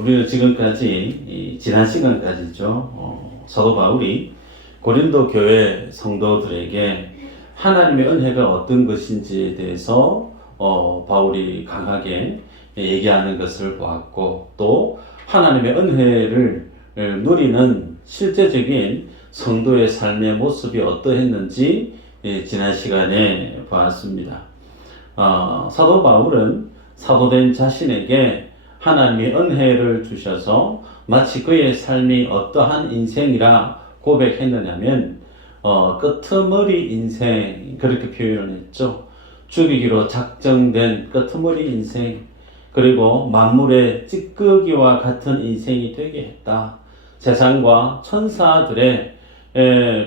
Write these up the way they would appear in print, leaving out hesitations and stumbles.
우리는 지금까지 지난 시간까지죠. 사도 바울이 고린도 교회 성도들에게 하나님의 은혜가 어떤 것인지에 대해서 바울이 강하게 얘기하는 것을 보았고, 또 하나님의 은혜를 누리는 실제적인 성도의 삶의 모습이 어떠했는지 지난 시간에 보았습니다. 사도 바울은 사도된 자신에게 하나님의 은혜를 주셔서 마치 그의 삶이 어떠한 인생이라 고백했느냐면 끄트머리 인생, 그렇게 표현을 했죠. 죽이기로 작정된 끄트머리 인생, 그리고 만물의 찌꺼기와 같은 인생이 되게 했다. 세상과 천사들의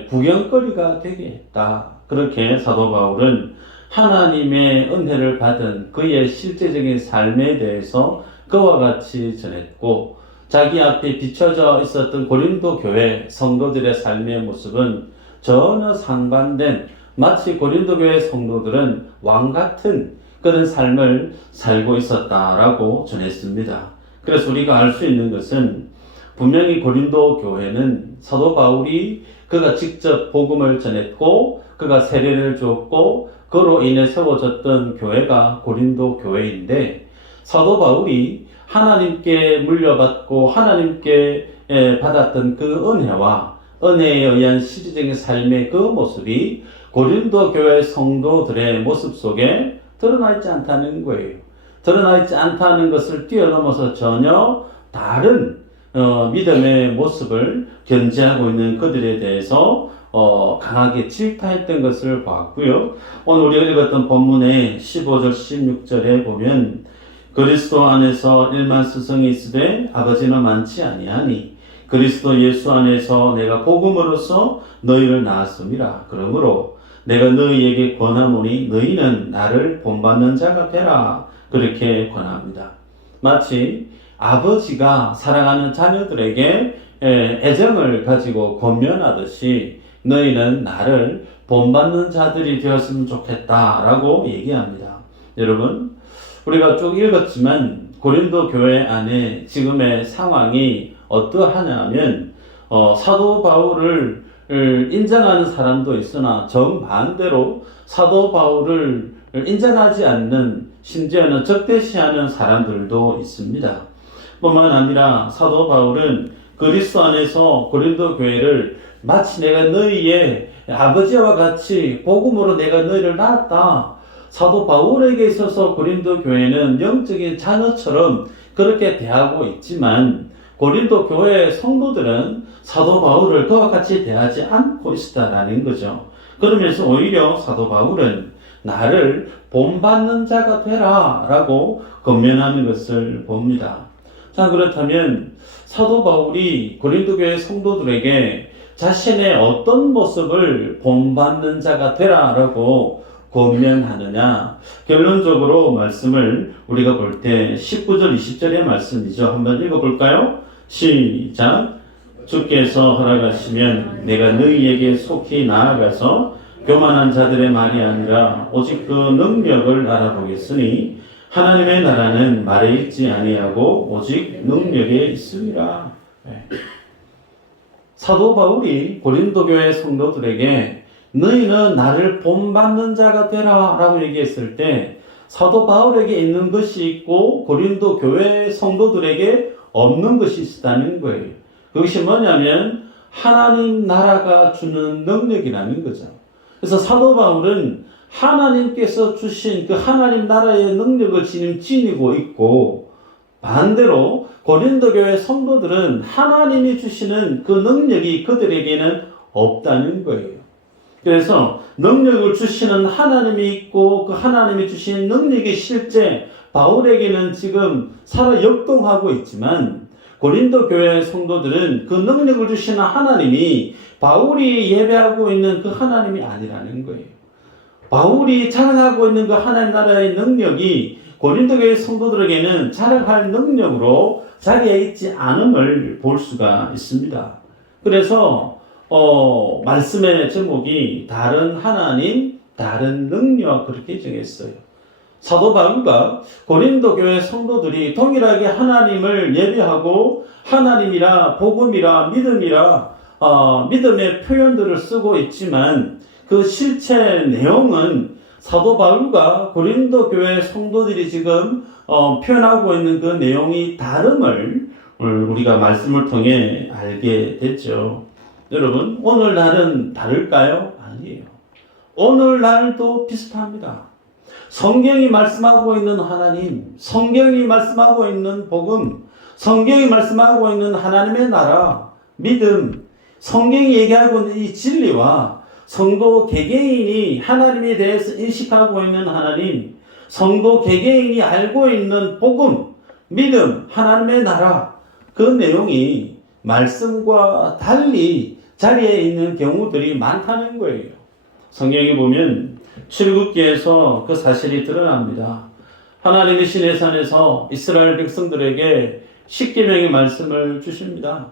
구경거리가 되게 했다. 그렇게 사도 바울은 하나님의 은혜를 받은 그의 실제적인 삶에 대해서 그와 같이 전했고, 자기 앞에 비춰져 있었던 고린도 교회 성도들의 삶의 모습은 전혀 상반된, 마치 고린도 교회 성도들은 왕 같은 그런 삶을 살고 있었다라고 전했습니다. 그래서 우리가 알 수 있는 것은 분명히 고린도 교회는 사도 바울이 그가 직접 복음을 전했고 그가 세례를 주었고 그로 인해 세워졌던 교회가 고린도 교회인데, 사도 바울이 하나님께 물려받고 하나님께 받았던 그 은혜와 은혜에 의한 실질적인 삶의 그 모습이 고린도 교회 성도들의 모습 속에 드러나 있지 않다는 거예요. 드러나 있지 않다는 것을 뛰어넘어서 전혀 다른 믿음의 모습을 견지하고 있는 그들에 대해서 강하게 질타했던 것을 봤고요. 오늘 우리가 읽었던 본문의 15절 16절에 보면 그리스도 안에서 일만 스승이 있으되 아버지는 많지 아니하니 그리스도 예수 안에서 내가 복음으로써 너희를 낳았음이라. 그러므로 내가 너희에게 권하노니 너희는 나를 본받는 자가 되라. 그렇게 권합니다. 마치 아버지가 사랑하는 자녀들에게 애정을 가지고 권면하듯이 너희는 나를 본받는 자들이 되었으면 좋겠다라고 얘기합니다. 여러분, 우리가 쭉 읽었지만 고린도 교회 안에 지금의 상황이 어떠하냐면 사도 바울을 인정하는 사람도 있으나 정반대로 사도 바울을 인정하지 않는, 심지어는 적대시하는 사람들도 있습니다. 뿐만 아니라 사도 바울은 그리스도 안에서 고린도 교회를 마치 내가 너희의 아버지와 같이 복음으로 내가 너희를 낳았다. 사도 바울에게 있어서 고린도 교회는 영적인 자녀처럼 그렇게 대하고 있지만 고린도 교회 성도들은 사도 바울을 그와 같이 대하지 않고 있다라는 거죠. 그러면서 오히려 사도 바울은 나를 본받는 자가 되라 라고 권면하는 것을 봅니다. 자, 그렇다면 사도 바울이 고린도 교회 성도들에게 자신의 어떤 모습을 본받는 자가 되라 라고 권면하느냐? 결론적으로 말씀을 우리가 볼 때 19절 20절의 말씀이죠. 한번 읽어볼까요? 시작. 주께서 허락하시면 내가 너희에게 속히 나아가서 교만한 자들의 말이 아니라 오직 그 능력을 알아보겠으니 하나님의 나라는 말에 있지 아니하고 오직 능력에 있으리라. 사도 바울이 고린도 교회 성도들에게 너희는 나를 본받는 자가 되라 라고 얘기했을 때 사도 바울에게 있는 것이 있고 고린도 교회 성도들에게 없는 것이 있다는 거예요. 그것이 뭐냐면 하나님 나라가 주는 능력이라는 거죠. 그래서 사도 바울은 하나님께서 주신 그 하나님 나라의 능력을 지니고 있고, 반대로 고린도 교회 성도들은 하나님이 주시는 그 능력이 그들에게는 없다는 거예요. 그래서 능력을 주시는 하나님이 있고 그 하나님이 주신 능력이 실제 바울에게는 지금 살아 역동하고 있지만 고린도 교회 성도들은 그 능력을 주시는 하나님이 바울이 예배하고 있는 그 하나님이 아니라는 거예요. 바울이 자랑하고 있는 그 하나님 나라의 능력이 고린도 교회 성도들에게는 자랑할 능력으로 자리에 있지 않음을 볼 수가 있습니다. 그래서 말씀의 제목이 다른 하나님, 다른 능력, 그렇게 정했어요. 사도 바울과 고린도 교회 성도들이 동일하게 하나님을 예배하고 하나님이라 복음이라 믿음이라 믿음의 표현들을 쓰고 있지만 그 실체 내용은 사도 바울과 고린도 교회 성도들이 지금 표현하고 있는 그 내용이 다름을 우리가 말씀을 통해 알게 됐죠. 여러분, 오늘날은 다를까요? 아니에요. 오늘날도 비슷합니다. 성경이 말씀하고 있는 하나님, 성경이 말씀하고 있는 복음, 성경이 말씀하고 있는 하나님의 나라, 믿음, 성경이 얘기하고 있는 이 진리와 성도 개개인이 하나님에 대해서 인식하고 있는 하나님, 성도 개개인이 알고 있는 복음, 믿음, 하나님의 나라, 그 내용이 말씀과 달리 자리에 있는 경우들이 많다는 거예요. 성경에 보면 출애굽기에서 그 사실이 드러납니다. 하나님이 시내산에서 이스라엘 백성들에게 십계명의 말씀을 주십니다.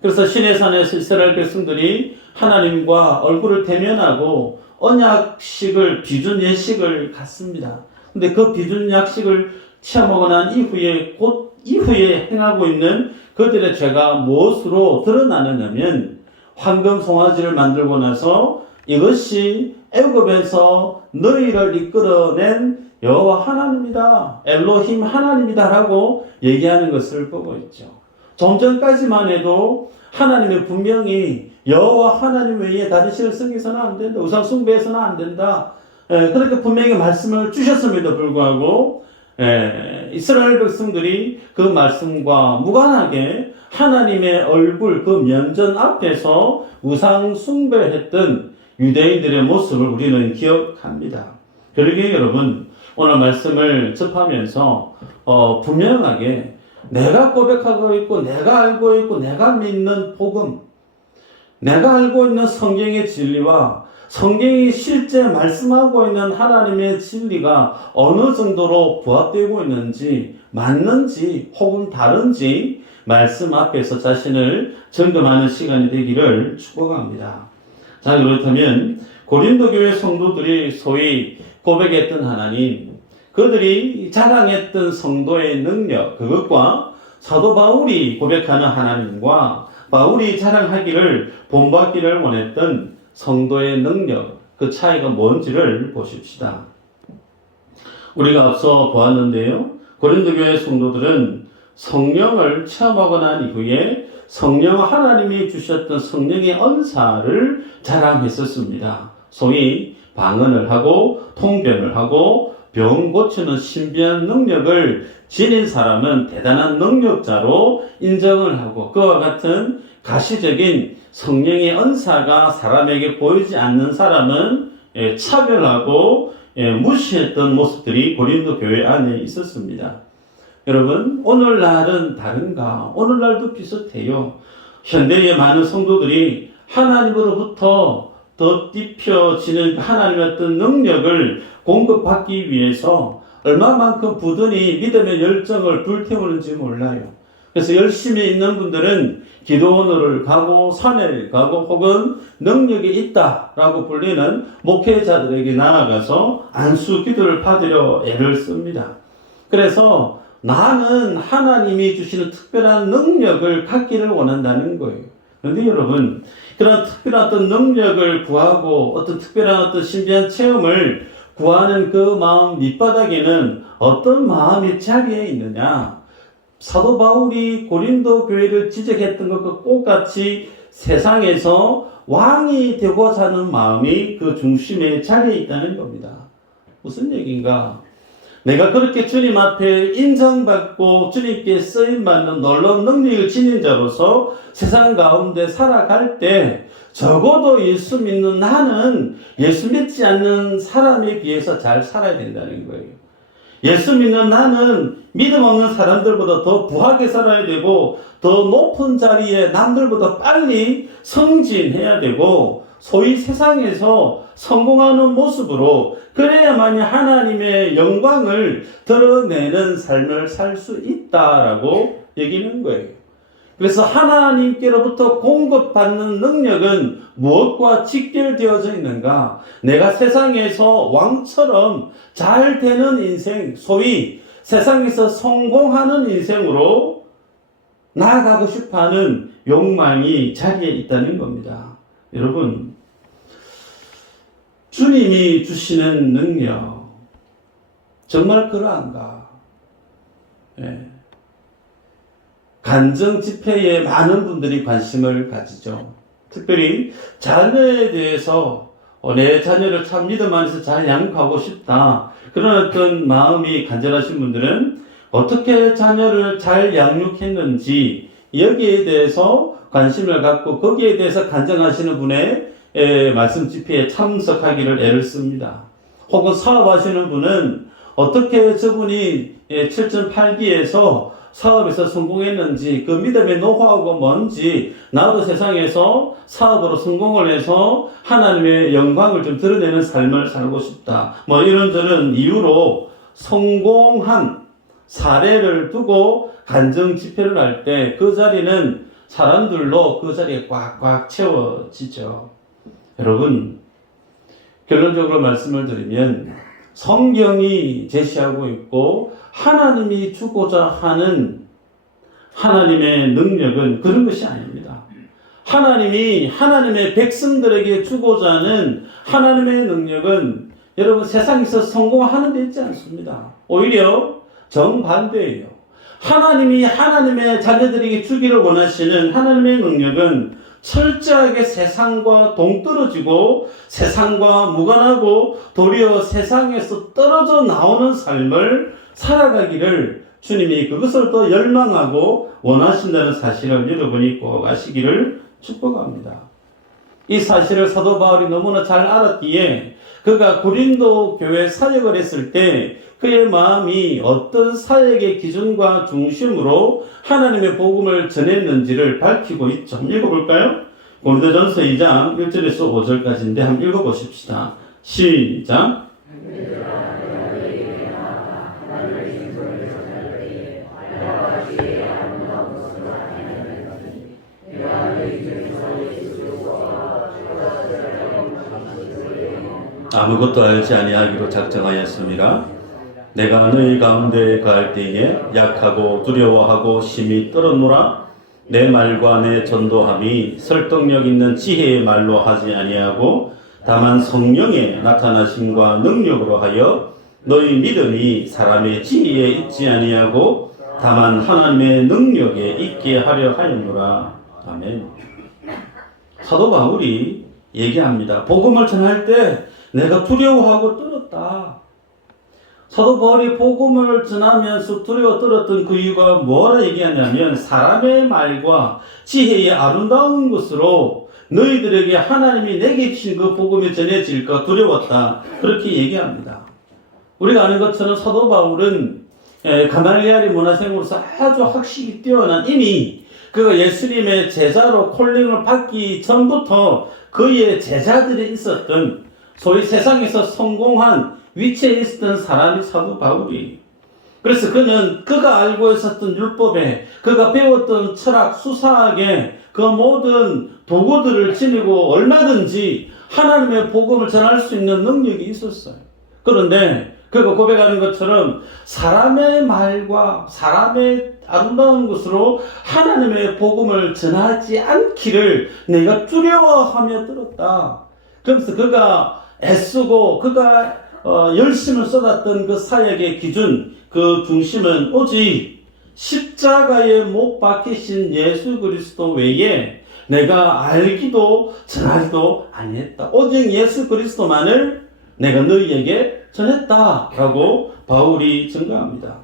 그래서 시내산에서 이스라엘 백성들이 하나님과 얼굴을 대면하고 언약식을 비준 예식을 갖습니다. 근데 그 비준 약식을 취하고 난 이후에 곧 이후에 행하고 있는 그들의 죄가 무엇으로 드러나느냐면 황금 송아지를 만들고 나서 이것이 애굽에서 너희를 이끌어낸 여호와 하나님이다, 엘로힘 하나님이다라고 얘기하는 것을 보고 있죠. 좀 전까지만 해도 하나님이 분명히 여호와 하나님 외에 다른 신을 섬기서는 안 된다, 우상 숭배해서는 안 된다, 그렇게 분명히 말씀을 주셨음에도 불구하고 이스라엘 백성들이 그 말씀과 무관하게 하나님의 얼굴 그 면전 앞에서 우상 숭배했던 유대인들의 모습을 우리는 기억합니다. 그러기에 여러분, 오늘 말씀을 접하면서 분명하게 내가 고백하고 있고 내가 알고 있고 내가 믿는 복음, 내가 알고 있는 성경의 진리와 성경이 실제 말씀하고 있는 하나님의 진리가 어느 정도로 부합되고 있는지, 맞는지 혹은 다른지 말씀 앞에서 자신을 점검하는 시간이 되기를 축복합니다. 자, 그렇다면 고린도 교회 성도들이 소위 고백했던 하나님, 그들이 자랑했던 성도의 능력, 그것과 사도 바울이 고백하는 하나님과 바울이 자랑하기를 본받기를 원했던 성도의 능력, 그 차이가 뭔지를 보십시다. 우리가 앞서 보았는데요, 고린도 교회 성도들은 성령을 체험하고 난 이후에 성령 하나님이 주셨던 성령의 언사를 자랑했었습니다. 소위 방언을 하고 통변을 하고 병 고치는 신비한 능력을 지닌 사람은 대단한 능력자로 인정을 하고, 그와 같은 가시적인 성령의 언사가 사람에게 보이지 않는 사람은 차별하고 무시했던 모습들이 고린도 교회 안에 있었습니다. 여러분, 오늘날은 다른가? 오늘날도 비슷해요. 현대의 많은 성도들이 하나님으로부터 덧입혀지는 하나님의 어떤 능력을 공급받기 위해서 얼마만큼 부단히 믿음의 열정을 불태우는지 몰라요. 그래서 열심히 있는 분들은 기도원으로 가고 산에 가고 혹은 능력이 있다라고 불리는 목회자들에게 나아가서 안수 기도를 받으려 애를 씁니다. 그래서 나는 하나님이 주시는 특별한 능력을 갖기를 원한다는 거예요. 그런데 여러분, 그런 특별한 어떤 능력을 구하고 어떤 특별한 어떤 신비한 체험을 구하는 그 마음 밑바닥에는 어떤 마음이 자리에 있느냐? 사도 바울이 고린도 교회를 지적했던 것과 똑같이 세상에서 왕이 되고자 하는 마음이 그 중심에 자리에 있다는 겁니다. 무슨 얘기인가? 내가 그렇게 주님 앞에 인정받고 주님께 쓰임받는 놀라운 능력을 지닌 자로서 세상 가운데 살아갈 때 적어도 예수 믿는 나는 예수 믿지 않는 사람에 비해서 잘 살아야 된다는 거예요. 예수 믿는 나는 믿음 없는 사람들보다 더 부하게 살아야 되고 더 높은 자리에 남들보다 빨리 승진해야 되고 소위 세상에서 성공하는 모습으로 그래야만이 하나님의 영광을 드러내는 삶을 살 수 있다라고 얘기하는 거예요. 그래서 하나님께로부터 공급받는 능력은 무엇과 직결되어져 있는가? 내가 세상에서 왕처럼 잘 되는 인생, 소위 세상에서 성공하는 인생으로 나아가고 싶어하는 욕망이 자리에 있다는 겁니다. 여러분, 주님이 주시는 능력 정말 그러한가? 예. 간정 집회에 많은 분들이 관심을 가지죠. 특별히 자녀에 대해서 내 자녀를 참 믿음 안에서 잘 양육하고 싶다. 그런 어떤 마음이 간절하신 분들은 어떻게 자녀를 잘 양육했는지 여기에 대해서 관심을 갖고 거기에 대해서 간증하시는 분의 말씀 집회에 참석하기를 애를 씁니다. 혹은 사업하시는 분은 어떻게 저분이 7.8기에서 사업에서 성공했는지, 그 믿음의 노하우가 뭔지, 나도 세상에서 사업으로 성공을 해서 하나님의 영광을 좀 드러내는 삶을 살고 싶다. 뭐 이런저런 이유로 성공한 사례를 두고 간증 집회를 할 때 그 자리는 사람들로 그 자리에 꽉꽉 채워지죠. 여러분, 결론적으로 말씀을 드리면 성경이 제시하고 있고 하나님이 주고자 하는 하나님의 능력은 그런 것이 아닙니다. 하나님이 하나님의 백성들에게 주고자 하는 하나님의 능력은 여러분 세상에서 성공하는 데 있지 않습니다. 오히려 정반대예요. 하나님이 하나님의 자녀들에게 주기를 원하시는 하나님의 능력은 철저하게 세상과 동떨어지고 세상과 무관하고 도리어 세상에서 떨어져 나오는 삶을 살아가기를 주님이 그것을 더 열망하고 원하신다는 사실을 여러분이 꼭 아시기를 축복합니다. 이 사실을 사도 바울이 너무나 잘 알았기에 그가 고린도 교회 사역을 했을 때 그의 마음이 어떤 사역의 기준과 중심으로 하나님의 복음을 전했는지를 밝히고 있죠. 한번 읽어볼까요? 고린도전서 2장 1절에서 5절까지인데 한번 읽어보십시다. 시작. 아무것도 알지 아니하기로 작정하였습니다. 내가 너희 가운데 가할 때에 약하고 두려워하고 심히 떨었노라. 내 말과 내 전도함이 설득력 있는 지혜의 말로 하지 아니하고 다만 성령의 나타나심과 능력으로 하여 너희 믿음이 사람의 지혜에 있지 아니하고 다만 하나님의 능력에 있게 하려 하였노라. 아멘. 사도 바울이 얘기합니다. 복음을 전할 때 내가 두려워하고 떨었다. 사도 바울이 복음을 전하면서 두려워 떨었던 그 이유가 뭐라 얘기하냐면 사람의 말과 지혜의 아름다운 것으로 너희들에게 하나님이 내게 주신 그 복음이 전해질까 두려웠다. 그렇게 얘기합니다. 우리가 아는 것처럼 사도 바울은 가말리엘의 문화생으로서 아주 학식이 뛰어난 이미 그가 예수님의 제자로 콜링을 받기 전부터 그의 제자들이 있었던 소위 세상에서 성공한 위치에 있었던 사람이 사도 바울이. 그래서 그가 알고 있었던 율법에 그가 배웠던 철학, 수사학에 그 모든 도구들을 지니고 얼마든지 하나님의 복음을 전할 수 있는 능력이 있었어요. 그런데 그가 고백하는 것처럼 사람의 말과 사람의 아름다운 것으로 하나님의 복음을 전하지 않기를 내가 두려워하며 들었다. 그러면서 그가 애쓰고 그가 열심을 쏟았던 그 사역의 기준, 그 중심은 오직 십자가에 못 박히신 예수 그리스도 외에 내가 알기도 전하기도 아니했다. 오직 예수 그리스도만을 내가 너희에게 전했다라고 바울이 증거합니다.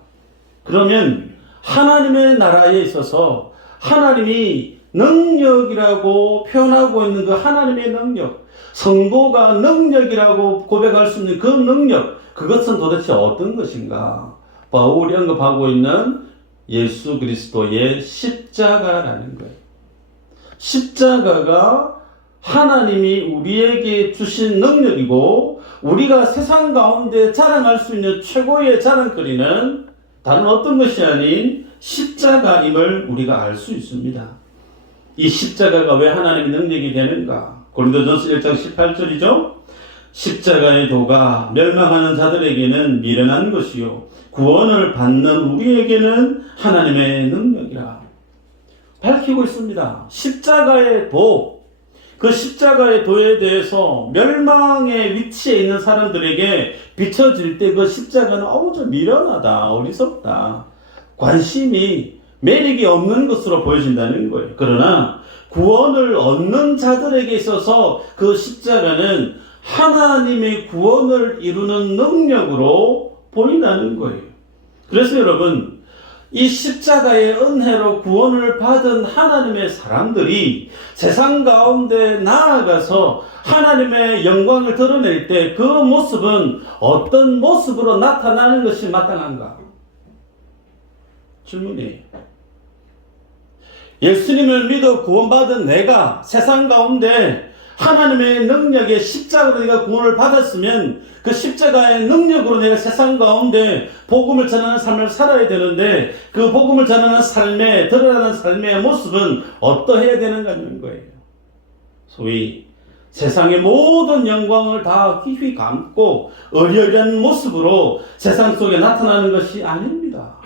그러면 하나님의 나라에 있어서 하나님이 능력이라고 표현하고 있는 그 하나님의 능력, 성도가 능력이라고 고백할 수 있는 그 능력, 그것은 도대체 어떤 것인가? 바울이 언급하고 있는 예수 그리스도의 십자가라는 거예요. 십자가가 하나님이 우리에게 주신 능력이고 우리가 세상 가운데 자랑할 수 있는 최고의 자랑거리는 다른 어떤 것이 아닌 십자가임을 우리가 알 수 있습니다. 이 십자가가 왜 하나님의 능력이 되는가? 고린도전서 1장 18절이죠. 십자가의 도가 멸망하는 자들에게는 미련한 것이요 구원을 받는 우리에게는 하나님의 능력이라 밝히고 있습니다. 십자가의 도, 그 십자가의 도에 대해서 멸망의 위치에 있는 사람들에게 비춰질 때 그 십자가는 좀 미련하다, 어리석다, 관심이 매력이 없는 것으로 보여진다는 거예요. 그러나 구원을 얻는 자들에게 있어서 그 십자가는 하나님의 구원을 이루는 능력으로 보인다는 거예요. 그래서 여러분, 이 십자가의 은혜로 구원을 받은 하나님의 사람들이 세상 가운데 나아가서 하나님의 영광을 드러낼 때 그 모습은 어떤 모습으로 나타나는 것이 마땅한가? 질문이에요. 예수님을 믿어 구원받은 내가 세상 가운데 하나님의 능력의 십자가로 내가 구원을 받았으면 그 십자가의 능력으로 내가 세상 가운데 복음을 전하는 삶을 살아야 되는데 그 복음을 전하는 삶에 드러나는 삶의 모습은 어떠해야 되는가는 거예요. 소위 세상의 모든 영광을 다 휘휘 감고 어리어리한 모습으로 세상 속에 나타나는 것이 아닙니다.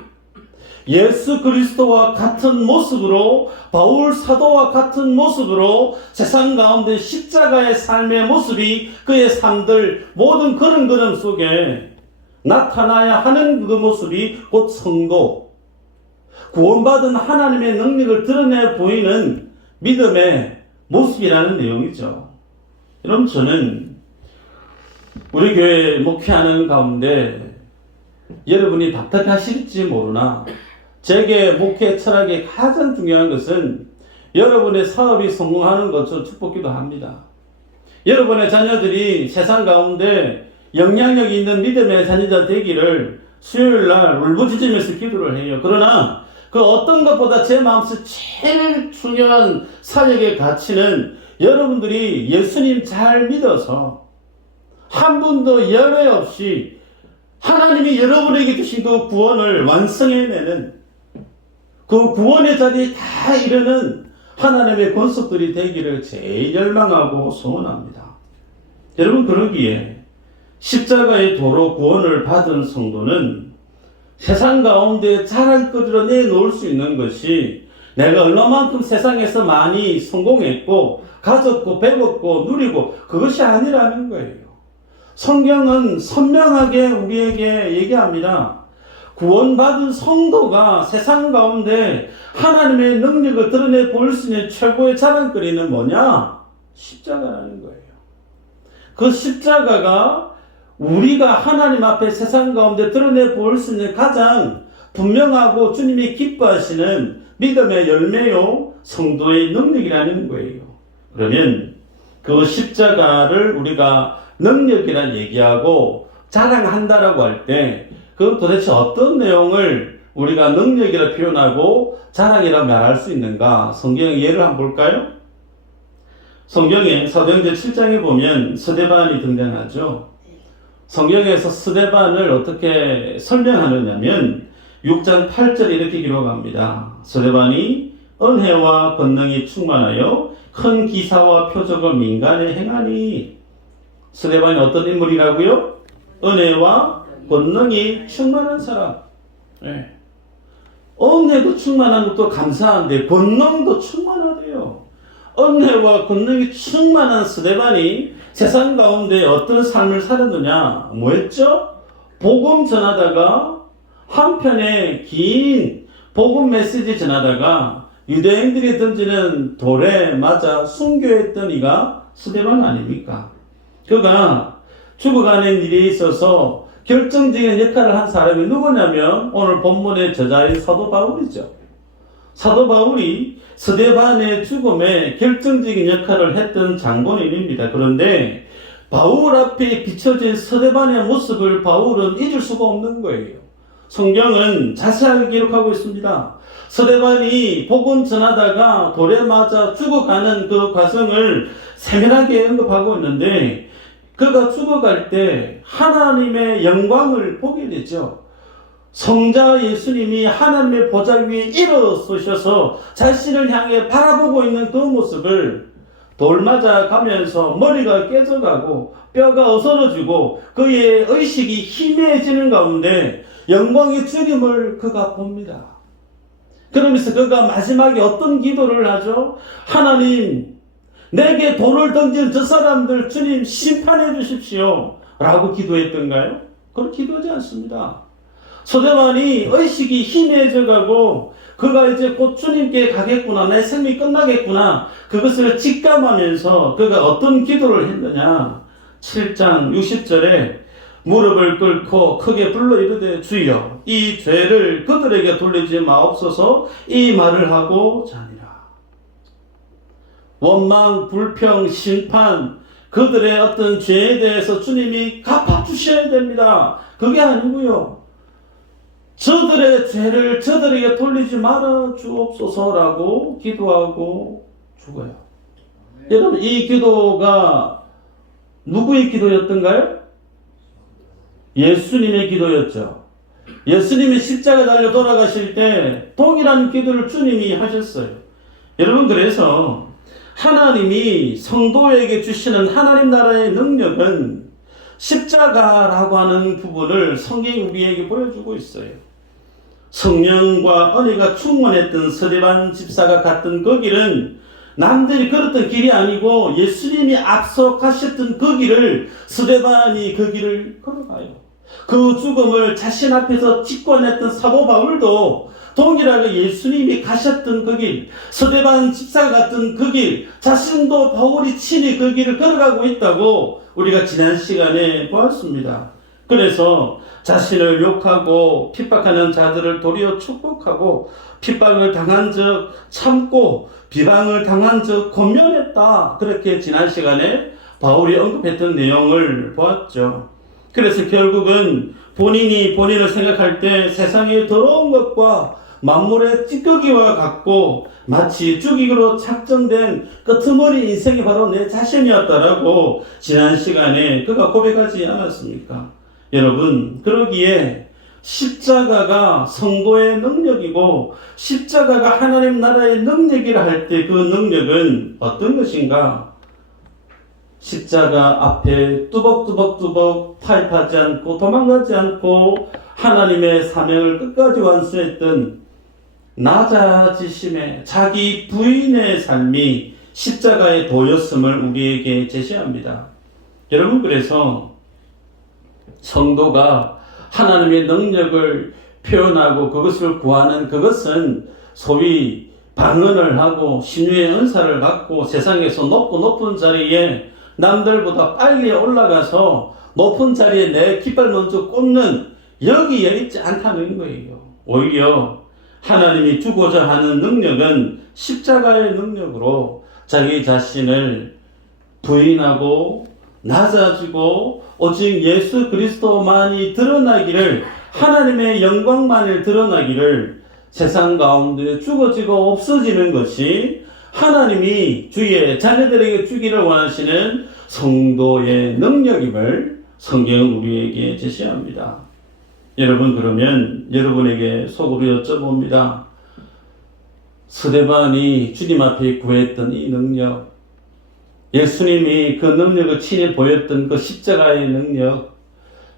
예수 그리스도와 같은 모습으로, 바울 사도와 같은 모습으로 세상 가운데 십자가의 삶의 모습이 그의 삶들 모든 걸음걸음 속에 나타나야 하는 그 모습이 곧 성도, 구원받은 하나님의 능력을 드러내 보이는 믿음의 모습이라는 내용이죠. 여러분, 저는 우리 교회 목회하는 가운데 여러분이 답답하실지 모르나 제게 목회 철학의 가장 중요한 것은 여러분의 사업이 성공하는 것을 축복기도 합니다. 여러분의 자녀들이 세상 가운데 영향력이 있는 믿음의 자녀자 되기를 수요일날 울부짖으면서 기도를 해요. 그러나 그 어떤 것보다 제 마음속 제일 중요한 사역의 가치는 여러분들이 예수님 잘 믿어서 한 분도 열애 없이 하나님이 여러분에게 주신 그 구원을 완성해내는 그 구원의 자리에 다 이르는 하나님의 권속들이 되기를 제일 열망하고 소원합니다. 여러분, 그러기에 십자가의 도로 구원을 받은 성도는 세상 가운데 자랑거리로 내놓을 수 있는 것이 내가 얼마만큼 세상에서 많이 성공했고 가졌고 배웠고 누리고 그것이 아니라는 거예요. 성경은 선명하게 우리에게 얘기합니다. 구원받은 성도가 세상 가운데 하나님의 능력을 드러내 보일 수 있는 최고의 자랑거리는 뭐냐? 십자가라는 거예요. 그 십자가가 우리가 하나님 앞에 세상 가운데 드러내 보일 수 있는 가장 분명하고 주님이 기뻐하시는 믿음의 열매요, 성도의 능력이라는 거예요. 그러면 그 십자가를 우리가 능력이라 얘기하고 자랑한다라고 할 때 그 도대체 어떤 내용을 우리가 능력이라 표현하고 자랑이라 말할 수 있는가? 성경의 예를 한번 볼까요? 성경에 사도행전 7장에 보면 스데반이 등장하죠. 성경에서 스데반을 어떻게 설명하느냐면 6장 8절에 이렇게 기록합니다. 스데반이 은혜와 권능이 충만하여 큰 기사와 표적을 민간에 행하니. 스데반이 어떤 인물이라고요? 은혜와 권능이 충만한 사람. 네. 은혜도 충만한 것도 감사한데 권능도 충만하대요. 은혜와 권능이 충만한 스데반이 세상 가운데 어떤 삶을 살았느냐? 뭐였죠? 복음 전하다가 한편에 긴 복음 메시지 전하다가 유대인들이 던지는 돌에 맞아 순교했던 이가 스데반 아닙니까? 그가 죽어가는 일에 있어서 결정적인 역할을 한 사람이 누구냐면 오늘 본문의 저자인 사도 바울이죠. 사도 바울이 스데반의 죽음에 결정적인 역할을 했던 장본인입니다. 그런데 바울 앞에 비춰진 스데반의 모습을 바울은 잊을 수가 없는 거예요. 성경은 자세하게 기록하고 있습니다. 스데반이 복음 전하다가 돌에 맞아 죽어가는 그 과정을 세밀하게 언급하고 있는데 그가 죽어갈 때 하나님의 영광을 보게 되죠. 성자 예수님이 하나님의 보좌 위에 일어서셔서 자신을 향해 바라보고 있는 그 모습을 돌맞아 가면서 머리가 깨져가고 뼈가 어스러지고 그의 의식이 희미해지는 가운데 영광의 주님을 그가 봅니다. 그러면서 그가 마지막에 어떤 기도를 하죠? 하나님, 내게 돌을 던진 저 사람들 주님 심판해 주십시오 라고 기도했던가요? 그걸 기도하지 않습니다. 소대만이 의식이 희미해져 가고 그가 이제 곧 주님께 가겠구나, 내 생명이 끝나겠구나, 그것을 직감하면서 그가 어떤 기도를 했느냐. 7장 60절에 무릎을 꿇고 크게 불러 이르되 주여 이 죄를 그들에게 돌리지 마옵소서 이 말을 하고 자니라. 원망, 불평, 심판, 그들의 어떤 죄에 대해서 주님이 갚아주셔야 됩니다. 그게 아니고요, 저들의 죄를 저들에게 돌리지 말아 주옵소서라고 기도하고 죽어요. 여러분, 이 기도가 누구의 기도였던가요? 예수님의 기도였죠. 예수님이 십자가 달려 돌아가실 때 동일한 기도를 주님이 하셨어요. 여러분, 그래서 하나님이 성도에게 주시는 하나님 나라의 능력은 십자가라고 하는 부분을 성경이 우리에게 보여주고 있어요. 성령과 은혜가 충만했던 스데반 집사가 갔던 그 길은 남들이 걸었던 길이 아니고 예수님이 앞서 가셨던 그 길을 스데반이 그 길을 걸어가요. 그 죽음을 자신 앞에서 직관했던 사도 바울도 동일하게 예수님이 가셨던 그 길, 스데반 집사가 갔던 그 길, 자신도 바울이 친히 그 길을 걸어가고 있다고 우리가 지난 시간에 보았습니다. 그래서 자신을 욕하고 핍박하는 자들을 도리어 축복하고 핍박을 당한 적 참고 비방을 당한 적 권면했다. 그렇게 지난 시간에 바울이 언급했던 내용을 보았죠. 그래서 결국은 본인이 본인을 생각할 때 세상의 더러운 것과 만물의 찌꺼기와 같고 마치 죽이기로 작정된 끄트머리 인생이 바로 내 자신이었다라고 지난 시간에 그가 고백하지 않았습니까? 여러분, 그러기에 십자가가 성도의 능력이고 십자가가 하나님 나라의 능력이라 할 때 그 능력은 어떤 것인가? 십자가 앞에 뚜벅뚜벅뚜벅 타협하지 않고 도망가지 않고 하나님의 사명을 끝까지 완수했던 낮아지심의 자기 부인의 삶이 십자가의 도였음을 우리에게 제시합니다. 여러분, 그래서 성도가 하나님의 능력을 표현하고 그것을 구하는 그것은 소위 방언을 하고 신유의 은사를 받고 세상에서 높은 자리에 남들보다 빨리 올라가서 높은 자리에 내 깃발 먼저 꽂는 여기에 있지 않다는 거예요. 오히려 하나님이 주고자 하는 능력은 십자가의 능력으로 자기 자신을 부인하고 낮아지고 오직 예수 그리스도만이 드러나기를, 하나님의 영광만을 드러나기를, 세상 가운데 죽어지고 없어지는 것이 하나님이 주의 자녀들에게 주기를 원하시는 성도의 능력임을 성경은 우리에게 제시합니다. 여러분, 그러면 여러분에게 속으로 여쭤봅니다. 스데반이 주님 앞에 구했던 이 능력, 예수님이 그 능력을 친히 보였던 그 십자가의 능력,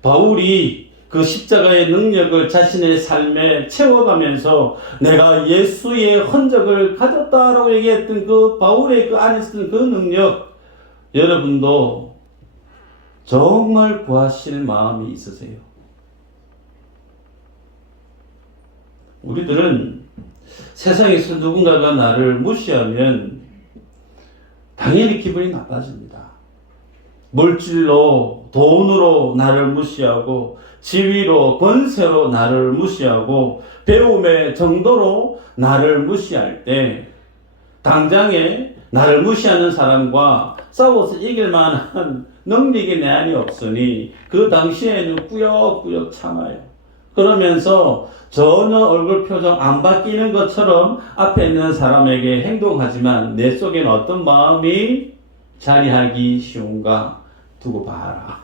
바울이 그 십자가의 능력을 자신의 삶에 채워가면서 내가 예수의 흔적을 가졌다라고 얘기했던 그 바울의 그 안에 있었던 그 능력, 여러분도 정말 구하실 마음이 있으세요? 우리들은 세상에서 누군가가 나를 무시하면 당연히 기분이 나빠집니다. 물질로, 돈으로 나를 무시하고, 지위로, 권세로 나를 무시하고, 배움의 정도로 나를 무시할 때 당장에 나를 무시하는 사람과 싸워서 이길 만한 능력이 내 안에 없으니 그 당시에는 꾸역꾸역 참아요. 그러면서 전혀 얼굴 표정 안 바뀌는 것처럼 앞에 있는 사람에게 행동하지만 내 속에는 어떤 마음이 자리하기 쉬운가? 두고 봐라.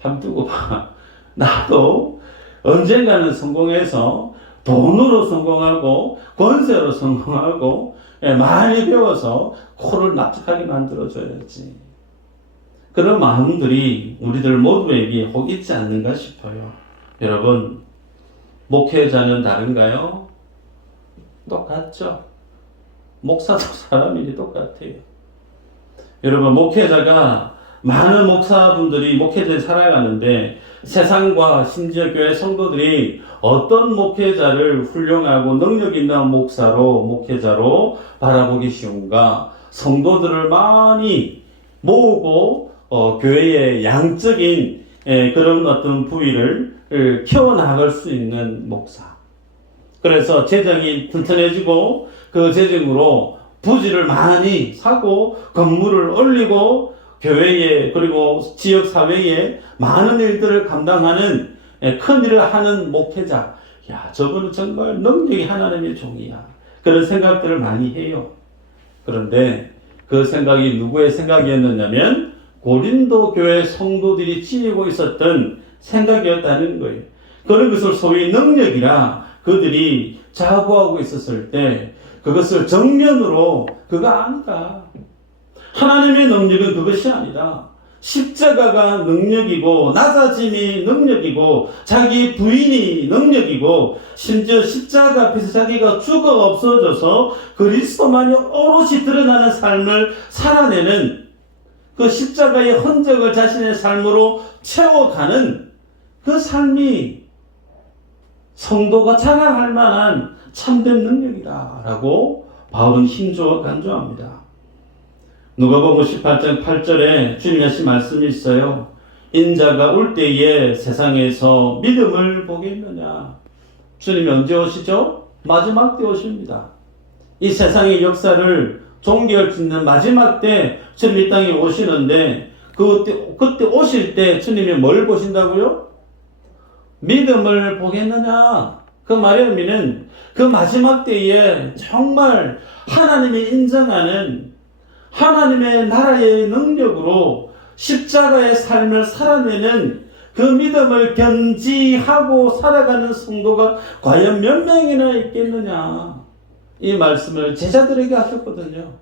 한번 두고 봐. 나도 언젠가는 성공해서 돈으로 성공하고 권세로 성공하고 많이 배워서 코를 납작하게 만들어줘야지. 그런 마음들이 우리들 모두에게 혹 있지 않는가 싶어요. 여러분, 목회자는 다른가요? 똑같죠. 목사도 사람이니 똑같아요. 여러분, 목회자가 많은 목사분들이 목회자에 살아가는데 세상과 심지어 교회 성도들이 어떤 목회자를 훌륭하고 능력 있는 목회자로 바라보기 쉬운가? 성도들을 많이 모으고 교회의 양적인 그런 어떤 부위를 키워나갈 수 있는 목사. 그래서 재정이 튼튼해지고 그 재정으로 부지를 많이 사고 건물을 올리고 교회에 그리고 지역 사회에 많은 일들을 감당하는 큰 일을 하는 목회자. 야, 저분은 정말 능력이 하나님의 종이야. 그런 생각들을 많이 해요. 그런데 그 생각이 누구의 생각이었느냐면 고린도 교회 성도들이 지니고 있었던 생각이었다는 거예요. 그런 것을 소위 능력이라 그들이 자부하고 있었을 때 그것을 정면으로 그거 아니다. 하나님의 능력은 그것이 아니다. 십자가가 능력이고 낮아짐이 능력이고 자기 부인이 능력이고 심지어 십자가 앞에서 자기가 죽어 없어져서 그리스도만이 오롯이 드러나는 삶을 살아내는 그 십자가의 흔적을 자신의 삶으로 채워가는 그 삶이 성도가 자랑할 만한 참된 능력이다라고 바울은 힘주어 간주합니다. 누가복음 18장 8절에 주님이 하신 말씀이 있어요. 인자가 올 때에 세상에서 믿음을 보겠느냐. 주님이 언제 오시죠? 마지막 때 오십니다. 이 세상의 역사를 종결 짓는 마지막 때 주님이 이 땅에 오시는데 그때 오실 때 주님이 뭘 보신다고요? 믿음을 보겠느냐. 그 말의 의미는 그 마지막 때에 정말 하나님이 인정하는 하나님의 나라의 능력으로 십자가의 삶을 살아내는 그 믿음을 견지하고 살아가는 성도가 과연 몇 명이나 있겠느냐. 이 말씀을 제자들에게 하셨거든요.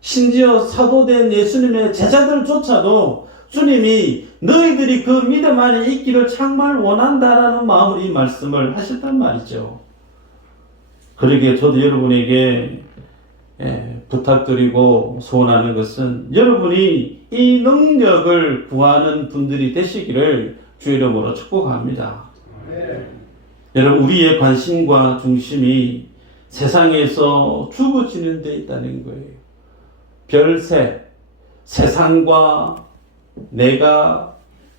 심지어 사도된 예수님의 제자들조차도 주님이 너희들이 그 믿음 안에 있기를 정말 원한다라는 마음으로 이 말씀을 하셨단 말이죠. 그러기에 저도 여러분에게 부탁드리고 소원하는 것은 여러분이 이 능력을 구하는 분들이 되시기를 주의 이름으로 축복합니다. 네. 여러분, 우리의 관심과 중심이 세상에서 죽어지는 데 있다는 거예요. 별세, 세상과 내가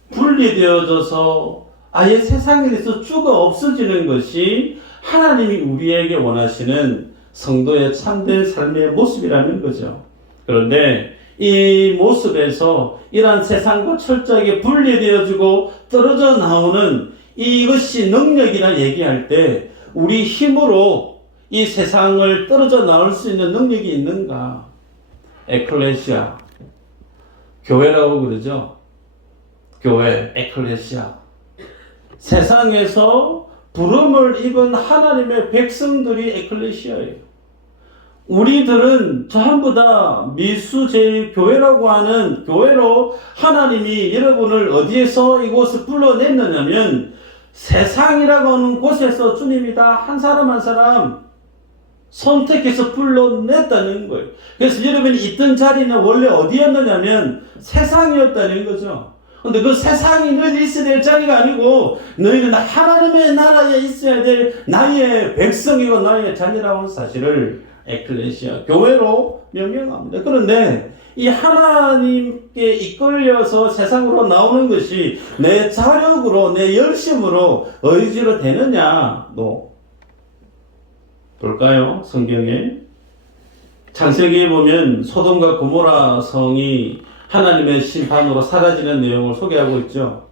분리되어져서 아예 세상에 대해서 죽어 없어지는 것이 하나님이 우리에게 원하시는 성도의 참된 삶의 모습이라는 거죠. 그런데 이 모습에서 이러한 세상과 철저하게 분리되어지고 떨어져 나오는 이것이 능력이라 얘기할 때 우리 힘으로 이 세상을 떨어져 나올 수 있는 능력이 있는가? 에클레시아, 교회라고 그러죠. 교회, 에클레시아. 세상에서 부름을 입은 하나님의 백성들이 에클레시아예요. 우리들은 전부 다 미수제교회라고 하는 교회로 하나님이 여러분을 어디에서 이곳을 불러냈느냐면 세상이라고 하는 곳에서 주님이 다 한 사람 한 사람 선택해서 불러냈다는 거예요. 그래서 여러분이 있던 자리는 원래 어디였느냐면 세상이었다는 거죠. 근데 그 세상이 너희들이 있어야 될 자리가 아니고 너희는 하나님의 나라에 있어야 될 나의 백성이고 나의 자녀라고 하는 사실을 에클레시아, 교회로 명명합니다. 그런데 이 하나님께 이끌려서 세상으로 나오는 것이 내 자력으로, 내 열심으로, 의지로 되느냐? 볼까요? 성경에. 창세기에 보면 소돔과 고모라 성이 하나님의 심판으로 사라지는 내용을 소개하고 있죠.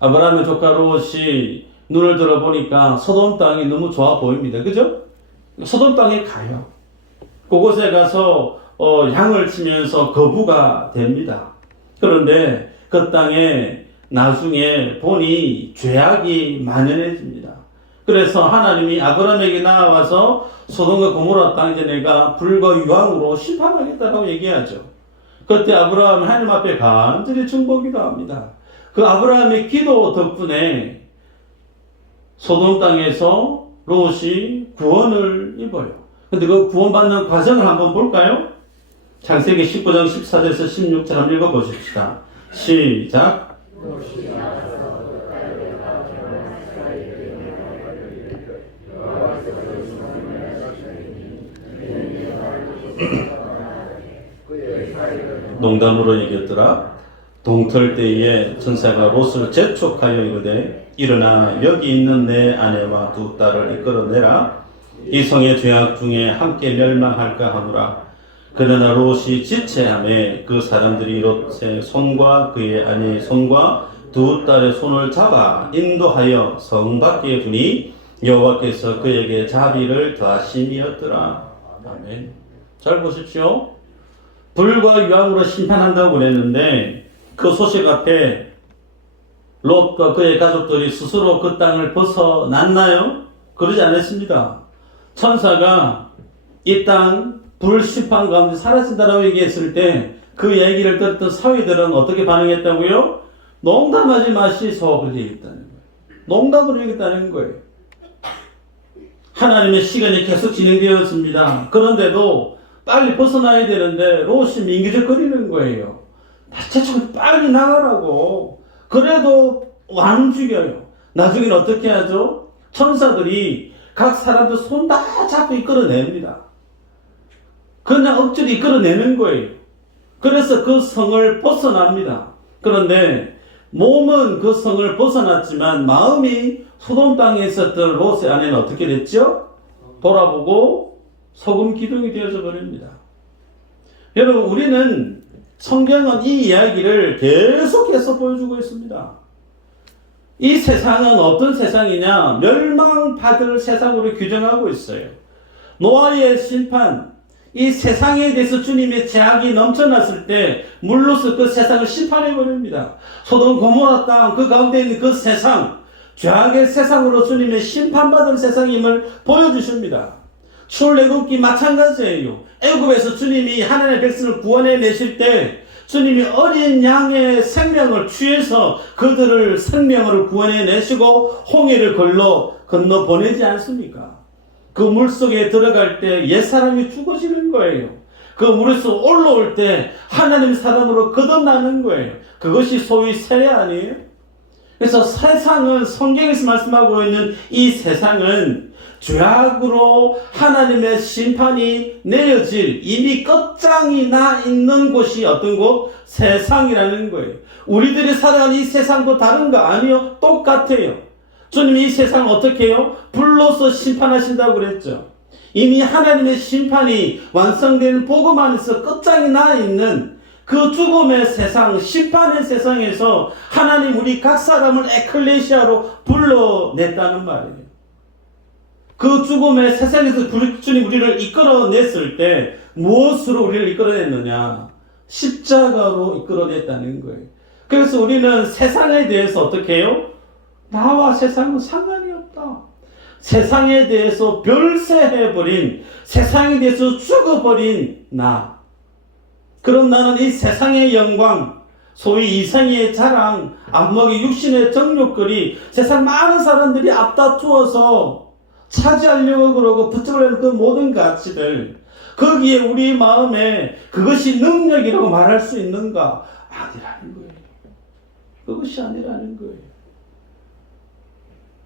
아브라함의 조카 롯이 눈을 들어보니까 소돔 땅이 너무 좋아 보입니다. 그죠? 소돔 땅에 가요. 그곳에 가서 양을 치면서 거부가 됩니다. 그런데 그 땅에 나중에 보니 죄악이 만연해집니다. 그래서 하나님이 아브라함에게 나와서 소돔과 고모라 땅 이제 내가 불과 유황으로 심판하겠다라고 얘기하죠. 그때 아브라함은 하나님 앞에 간절히 중보기도합니다. 그 아브라함의 기도 덕분에 소돔 땅에서 롯이 구원을 입어요. 근데 그 구원받는 과정을 한번 볼까요? 창세기 19장 14절에서 16절 한번 읽어보십시다. 시작. 농담으로 얘기했더라. 동틀 때에 천사가 롯을 재촉하여 이르되 일어나 여기 있는 내 아내와 두 딸을 이끌어내라. 이 성의 죄악 중에 함께 멸망할까 하노라. 그러나 롯이 지체하매 그 사람들이 롯의 손과 그의 아내의 손과 두 딸의 손을 잡아 인도하여 성 밖에 두니 여호와께서 그에게 자비를 더하심이었더라. 아멘. 잘 보십시오. 불과 유황으로 심판한다고 그랬는데 그 소식 앞에 롯과 그의 가족들이 스스로 그 땅을 벗어났나요? 그러지 않았습니다. 천사가 이 땅 불심판 가운데 사라진다라고 얘기했을 때 그 얘기를 들었던 사위들은 어떻게 반응했다고요? 농담하지 마시소 그렇게 얘기했다는 거예요. 농담으로 얘기했다는 거예요. 하나님의 시간이 계속 진행되었습니다. 그런데도 빨리 벗어나야 되는데 롯이 민기적거리는 거예요. 대체 빨리 나가라고. 그래도 안 죽여요. 나중에는 어떻게 하죠? 천사들이 각 사람들 손 다 잡고 이끌어냅니다. 그냥 억지로 이끌어내는 거예요. 그래서 그 성을 벗어납니다. 그런데 몸은 그 성을 벗어났지만 마음이 소돔 땅에 있었던 롯의 아내는 어떻게 됐죠? 돌아보고 소금 기둥이 되어져 버립니다. 여러분, 우리는 성경은 이 이야기를 계속해서 보여주고 있습니다. 이 세상은 어떤 세상이냐? 멸망받을 세상으로 규정하고 있어요. 노아의 심판, 이 세상에 대해서 주님의 죄악이 넘쳐났을 때 물로서 그 세상을 심판해버립니다. 소돔 고모라 땅 그 가운데 있는 그 세상, 죄악의 세상으로 주님의 심판받은 세상임을 보여주십니다. 출애굽기 마찬가지예요. 애굽에서 주님이 하나님의 백성을 구원해 내실 때 주님이 어린 양의 생명을 취해서 그들을 생명으로 구원해 내시고 홍해를 건너 보내지 않습니까? 그 물속에 들어갈 때 옛사람이 죽어지는 거예요. 그 물에서 올라올 때 하나님 사람으로 거듭나는 거예요. 그것이 소위 세례 아니에요? 그래서 세상은, 성경에서 말씀하고 있는 이 세상은 죄악으로 하나님의 심판이 내려질 이미 끝장이 나 있는 곳이 어떤 곳? 세상이라는 거예요. 우리들이 살아가는 이 세상도 다른 거 아니요? 똑같아요. 주님이 이 세상을 어떻게 해요? 불로서 심판하신다고 그랬죠. 이미 하나님의 심판이 완성된 복음 안에서 끝장이 나 있는 그 죽음의 세상, 심판의 세상에서 하나님 우리 각 사람을 에클레시아로 불러냈다는 말이에요. 그 죽음의 세상에서 주님 우리를 이끌어냈을 때 무엇으로 우리를 이끌어냈느냐? 십자가로 이끌어냈다는 거예요. 그래서 우리는 세상에 대해서 어떻게 해요? 나와 세상은 상관이 없다. 세상에 대해서 별세해버린, 세상에 대해서 죽어버린 나. 그럼 나는 이 세상의 영광, 소위 이생의 자랑, 안목의 육신의 정욕거리, 세상 많은 사람들이 앞다투어서 차지하려고 그러고 붙잡으려는 그 모든 가치들, 거기에 우리 마음에 그것이 능력이라고 말할 수 있는가? 아니라는 거예요. 그것이 아니라는 거예요.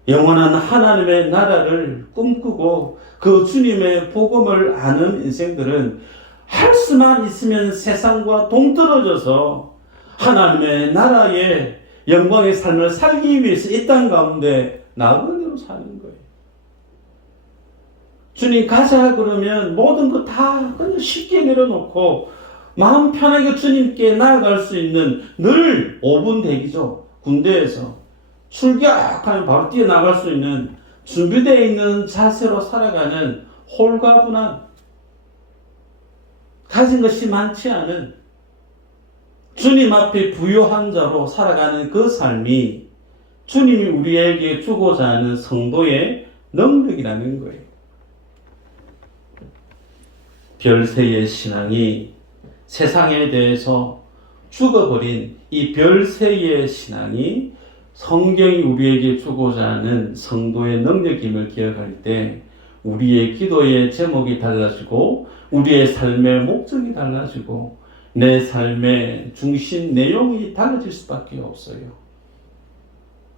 영원한 하나님의 나라를 꿈꾸고 그 주님의 복음을 아는 인생들은 할 수만 있으면 세상과 동떨어져서 하나님의 나라의 영광의 삶을 살기 위해서 이 땅 가운데 나아가는 대로 사는 거예요. 주님 가자 그러면 모든 거 다 그냥 쉽게 내려놓고 마음 편하게 주님께 나아갈 수 있는 늘 5분 대기죠. 군대에서 출격하면 바로 뛰어나갈 수 있는 준비되어 있는 자세로 살아가는 홀가분한, 가진 것이 많지 않은, 주님 앞에 부유한 자로 살아가는 그 삶이 주님이 우리에게 주고자 하는 성도의 능력이라는 거예요. 별세의 신앙이 세상에 대해서 죽어버린 이 별세의 신앙이 성경이 우리에게 주고자 하는 성도의 능력임을 기억할 때 우리의 기도의 제목이 달라지고 우리의 삶의 목적이 달라지고 내 삶의 중심 내용이 달라질 수밖에 없어요.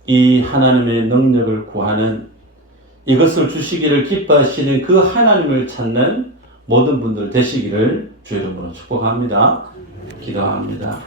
이 하나님의 능력을 구하는, 이것을 주시기를 기뻐하시는 그 하나님을 찾는 모든 분들 되시기를 주의 이름으로 축복합니다. 기도합니다.